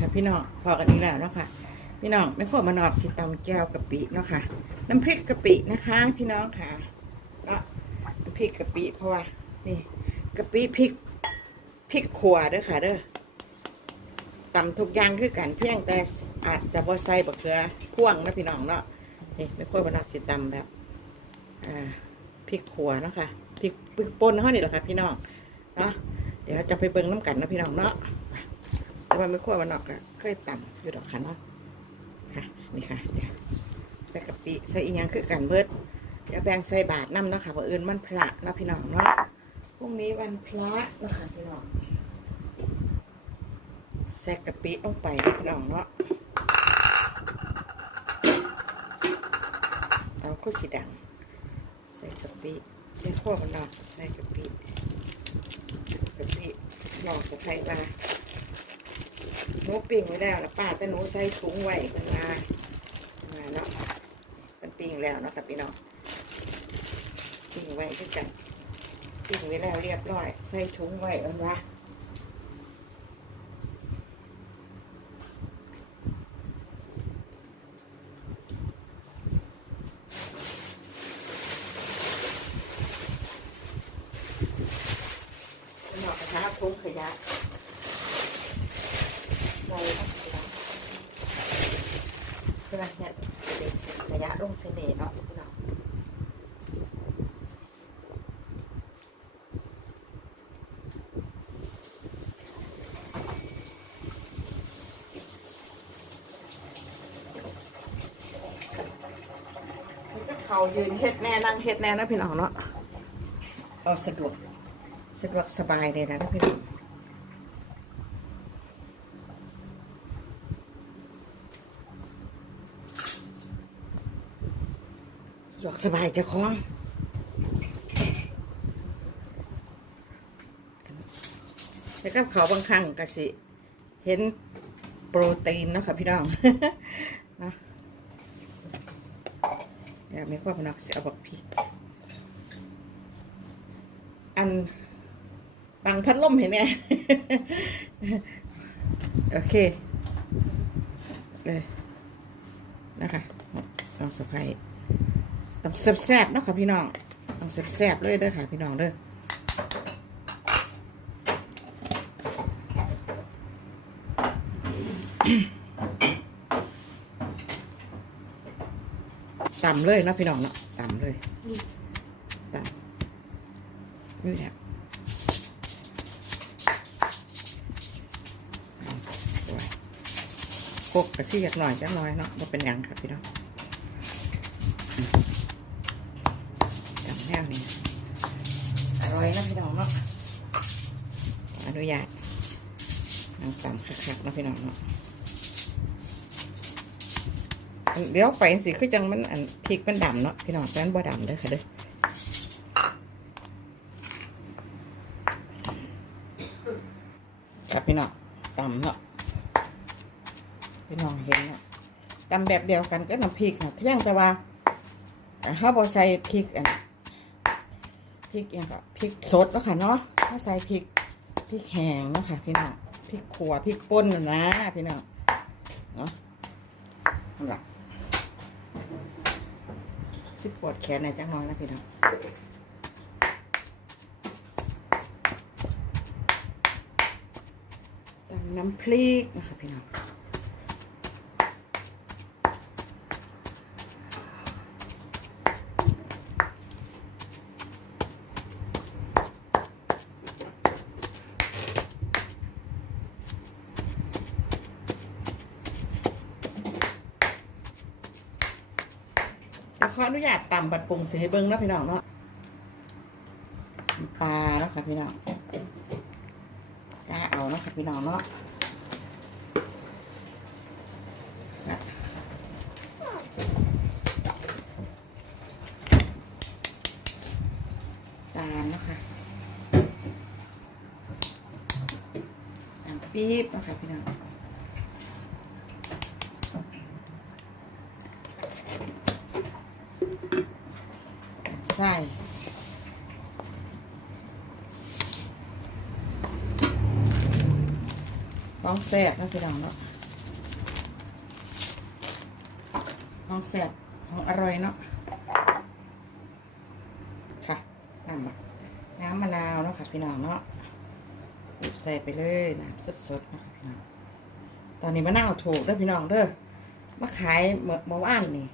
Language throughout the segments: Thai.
ค่ะพี่น้องพอกันนี้แล้วเนาะค่ะ พี่น้องไม่ขอมานอบสิตำแก้วกะปิเนาะค่ะ น้ำพริกกะปินะคะ พี่น้องค่ะเนาะน้ำพริกกะปิเพราะว่านี่กะปิพริกพริกขัวเด้อค่ะเด้อตำทุกอย่างคือกันเพียงแต่อาจจะบ่ใส่บะเขือพ่วงนะพี่น้องเนาะนี่ไม่ค่อยมานอบสิตำแบบอ่าพริกขัวเนาะค่ะพริกพริกป่นเขานี่แหละค่ะพี่น้องเนาะเดี๋ยวจะไปเบิ่งน้ำกันนะพี่น้องเนาะ แต่ว่าไม่ขั้วมันออกอะเคยต่ำอยู่ดอกคันเนาะค่ะนี่ค่ะใส่กะปิใส่อีหยังคือกันเบิดเดี๋ยวแบ่งใส่บาทน้ำเนาะค่ะเพราะอื่นมันพระเนาะพี่น้องเนาะพรุ่งนี้วันพระเนาะค่ะพี่น้องใส่กะปิลงไปพี่น้องเนาะเอาข้าวสีดังใส่กะปิใส่ขั้วมันออกใส่กะปิกะปิหลอกสะไคร้มา นูปิ้งไว้แล้วนะป้าแต่หนูใส่ถุงไว้กันมามาเนาะมันปิ้งแล้วเนาะค่ะพี่น้องปิ้งไว้คือกันปิ้งไว้แล้วเรียบร้อย ใส่ถุงไว้กันว่าเนาะกระทะถุงขยะ ใส่ครับใช่ไหมเนี่ยเด็กระยะลงเสน่ห์เนาะพี่น้องมันก็ เขายืนเฮ็ดแน่นั่งเฮ็ดแน่นะพี่น้องเนาะเอาสะดวกสะดวกสบายเลยนะนะพี่น้องสะดวกสบายเจะคล้าของแล้วก็เขาบางครั้งก็สิ เห็นโปรตีนเนาะค่ะพี่น้อง เนาะเดี๋ยวไม่ค่อยพนักสิเอาบักพริก อันบังพัดลมเห็นไหมโอเคเลยนะคะลองสะพายต้องแซ่บๆเนาะค่ะพี่น้องต้องแซ่บๆเลยเด้อค่ะพี่น้องเด้อ ต่ำเลยนะพี่น้องเนาะต่ำเลยต่ำนี่แหละโอ้ยพกกระซี่อยากหน่อยจังหน่อยเนาะว่าเป็นหยังค่ะพี่น้องจำแนวนี้อร่อยนะพี่น้องเนาะอนุญาตนั่งตำคักๆนะพี่น้องเนาะ เดี๋ยวไปสิคือจังมันอันพริกมันดำเนาะพี่น้องแต่มันบ่ดำเด้อค่ะเด้อครับพี่น้องตำเนาะพี่น้องเห็นเนาะตำแบบเดียวกันก็น้ำพริกเนาะเที่ยงแต่ว่าอ่าเขาบอใส่พริกอะพริกอย่างก็พริกสดแล้วค่ะเนาะเขาใส่พริกพริกแห้งเนาะค่ะ พี่น้องพริกขัวพริกป่นนะนะพี่น้องเนาะนั่นแหละ สิปวดแขนในอยจังน้อยนะพี่น้องตำน้ำพริกนะคะพี่น้อง ขออนุญาตตำบัดปรุงเสียให้เบิ้งนะพี่น้องเนาะปลาเนาะค่ะพี่น้องกล้าเอาเนาะค่ะพี่น้องเนาะตามเนาะคะตามปี๊บเนาะค่ะพี่น้อง ใส่พอของแซ่บนะพี่น้องเนาะของแซ่บของอร่อยเนาะค่ะน้ำมะน้ำมะนาวเนาะค่ะพี่น้องเนาะใส่ไปเลยน้ำสดๆนะคะพี่น้องตอนนี้มะนาวถูกเด้อพี่น้องเด้อมาขายเมือเมื่อวานนี่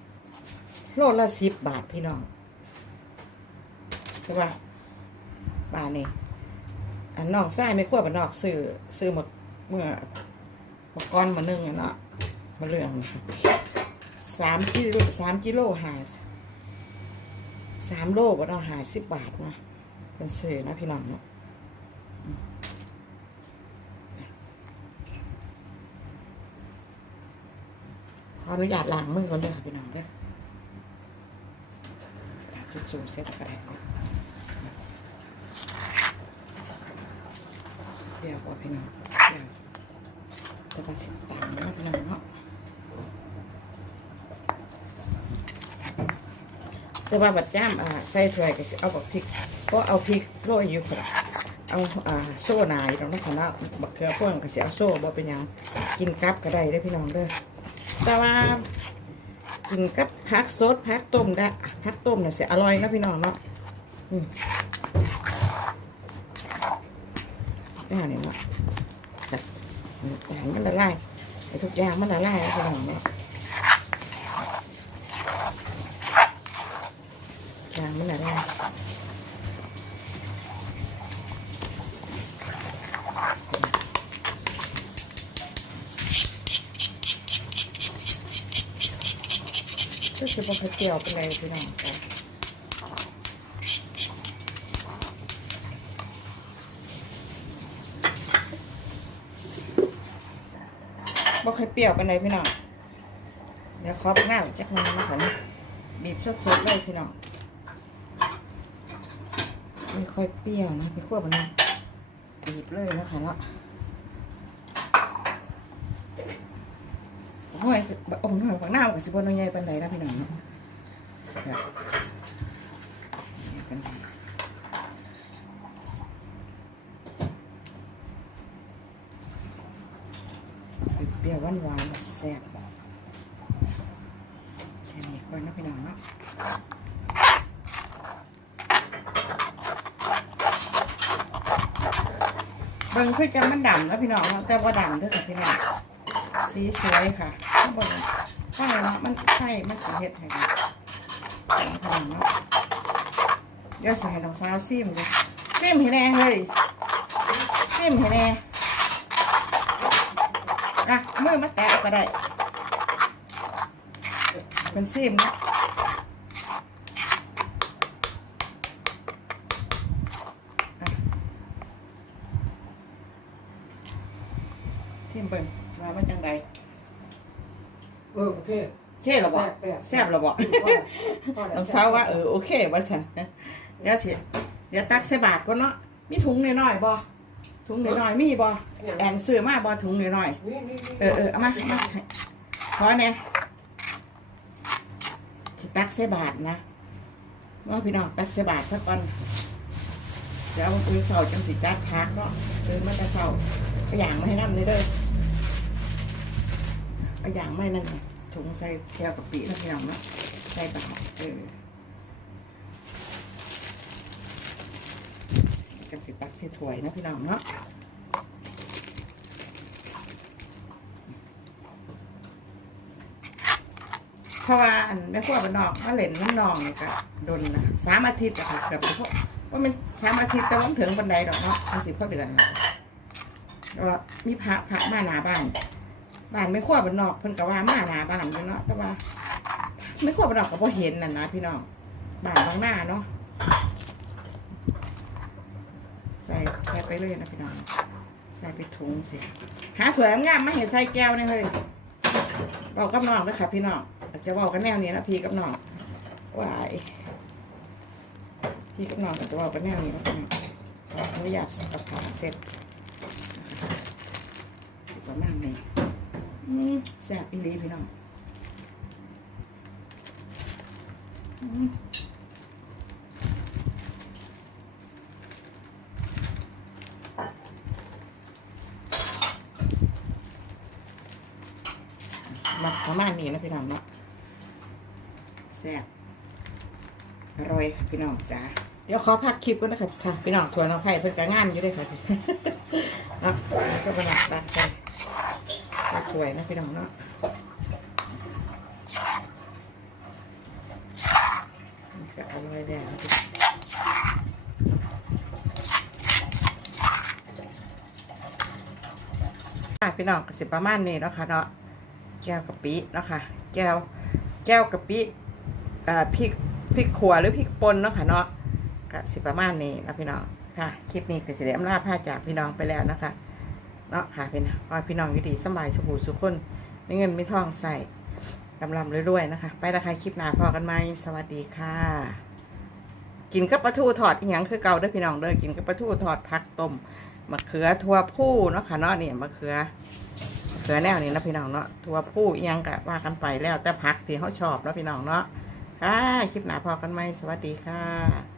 โลละสิบบาทพี่น้อง ใช่ป่ะบาทนี่อันนอกไส้ไม่ขั้วบนนอกซื้อซื้อหมดเมื่อเมื่อก้อนมานึ่งเนาะมาเรื่องสามกิโลสามกิโลหาสามโลบนนอกหาสิบบาทเนาะเป็นซื้อนะพี่น้องเนาะขออนุญาตล้างมือก่อนเด้อค่ะพี่น้องเด้อ จุดสูงเสร็จก็ได้เนเดี๋ยวก่อพี่น้องจะมาสิตามนะพี่น้องเนาะแต่ว่าบัดย่ามอ่าใส่ถ้วยก็สิเอาบักพริกก็เอาพริกโรยอยู่ค่ะเอาอ่าโซ่นายตรงนั้นของเราบักเขือพ่วงก็สิเอาโซ่บ่เป็นหยังกินกับก็ได้เด้พี่น้องเด้อแต่ว่า กินกับผักสดผักต้มได้ผักต้มเนี่ยเสียอร่อยนะพี่น้องเนาะอืมไม่เอาเนี่ยเนาะแตงมันละลายไอ้ทุกอย่างมันละลายนะพี่น้องเนาะอย่างมันละลาย จะบอกให้เกี่ยวเป็นไรพี่น้องจ้ะบ่ค่อยเปรี้ยวไปานใดพี่น้อง เดี๋ยวขอไปหน้าจักหนึงนะคะบีบสดๆเลยพี่น้อง ไม่ค่อยเปรี้ยวนะพี่ขั้วปานนี้บีบเลยนะคะเนาะ โอ้ยอมหน่อยฝั่งหน้ากับสิบนใหญ่ปานใดนะพี่น้องเนาะครับใหญ่ปานใดเปรี้ยวๆหวานแซ่บแค่นี้ก่อนนะพี่น้องเนาะเบิ่งคือจะมันดำแล้วพี่น้องแต่ว่าดำเด้อค่ะพี่น้อง สีสวยค่ะข้างบนใช่เนาะมันใช่มันสีเฮ็ดให้ค่ะพี่น้องเนาะเดี๋ยวสิให้น้องสาวซิมเลยซิมให้แน่เฮ้ยซิมให้แน่อะมือมาแตะก็ได้เป็นซิมนะอะทิมเบิ่งว่ามัน เออโอเคเช่หรอบ่แซ่บแซ่บหรอบ่น้องสาวว่าเออโอเคว่าฉันเดี๋ยวสิเดี๋ยวตักใส่บาทก่อนเนาะมีถุงน้อยๆบ่ถุงน้อยๆมีบ่แอนซื้อมาบ่ถุงน้อยนี่นี่ๆเออเออเอามามาให้ขอแน่สิตักใส่บาทนะเนาะพี่น้องตักใส่บาทสักก่อนเดี๋ยวเอามือเสาจังสิจัดพักเนาะเดินมันจะเสาเอาอย่างมาให้น้ำเลยเด้อเอาอย่างไม่นั่นน่ะ ถุงใส่แก้วกะปิแล้วพี่น้องเนาะใส่บาทเออจังสิตักสิถ้วยนะพี่น้องเนาะเพราะว่าอันแม่พวกบ้านนอกมาเล่นน้ำนองนี่ก็โดนนะสามอาทิตย์อะค่ะเกือบพวกว่ามันสามอาทิตย์แต่ว่ามันถึงบันไดดอกเนาะมันสิพอเดือนแล้วแต่ว่ามีพระพระมาหนาบ้าน บ้านไม่ขั้วบนนอกเพิ่นก็ว่ามาหนาบ้านอยู่เนาะแต่ว่า ไม่ขั้วบนนอกก็บ่เห็นน่ะนะพี่น้องบ้านบางหน้าเนาะใส่ใส่ไปเลยนะพี่น้องใส่ไปถุงสิหาถั่วงามมาเห็นใส่แก้วเนี่ยเฮ้ยบอกกับน้องแล้วค่ะพี่น้องจะบอกกันแนวนี้นะพี่กับน้องวายพี่กับน้องก็จะบอกกันแนวนี้นะพี่น้องขออนุญาตกับผ่าเสร็จสิประมาณนี้ แซ่บอีหลีพี่น้องมาประมาณนี้นะพี่น้องเนาะแซ่บอร่อยพี่น้องจ้าเดี๋ยวขอพักคลิปก่อนนะคะค่ะพี่น้องถั่วน้องไผ่เพิ่นก็งามอยู่เด้วยค่ะเนาะก็เป็นหลักตักใส่ สวยนะพี่น้องเนาะมันก็อร่อยแล้วนะพี่อะพี่น้องก็สิประมาณนี้เนาะค่ะเนาะแก้วกะปิเนาะค่ะแก้วแก้วกะปิอ่าพริกพริกขัวหรือพริกป่นเนาะค่ะเนาะก็สิประมาณนี้นะพี่น้องค่ะ คลิปนี้ก็สิได้อำลาพาจากพี่น้องไปแล้วนะคะ เนาะค่ะพี่น้องขอพี่น้องอยู่ดีสบายสุขสุขคนไมีเงินไมีทองใส่กำลำรวยๆนะคะ ไปละค่ะคลิปหน้าพอกันไหมสวัสดีค่ะ กินกับปลาทูทอดอีหยังคือเก่าเด้อพี่น้องเด้อกินกับปลาทูทอดผักต้มมะเขือทั่วผู้เนาะค่ะเนาะนี่มะเขือมะเขือแนวนี้นะพี่น้องเนาะทั่วผู้อีหยังก็ว่ากันไปแล้วแต่ผักที่เขาชอบเนาะพี่น้องเนาะค่ะคลิปหนาพอกันไหมสวัสดีค่ะ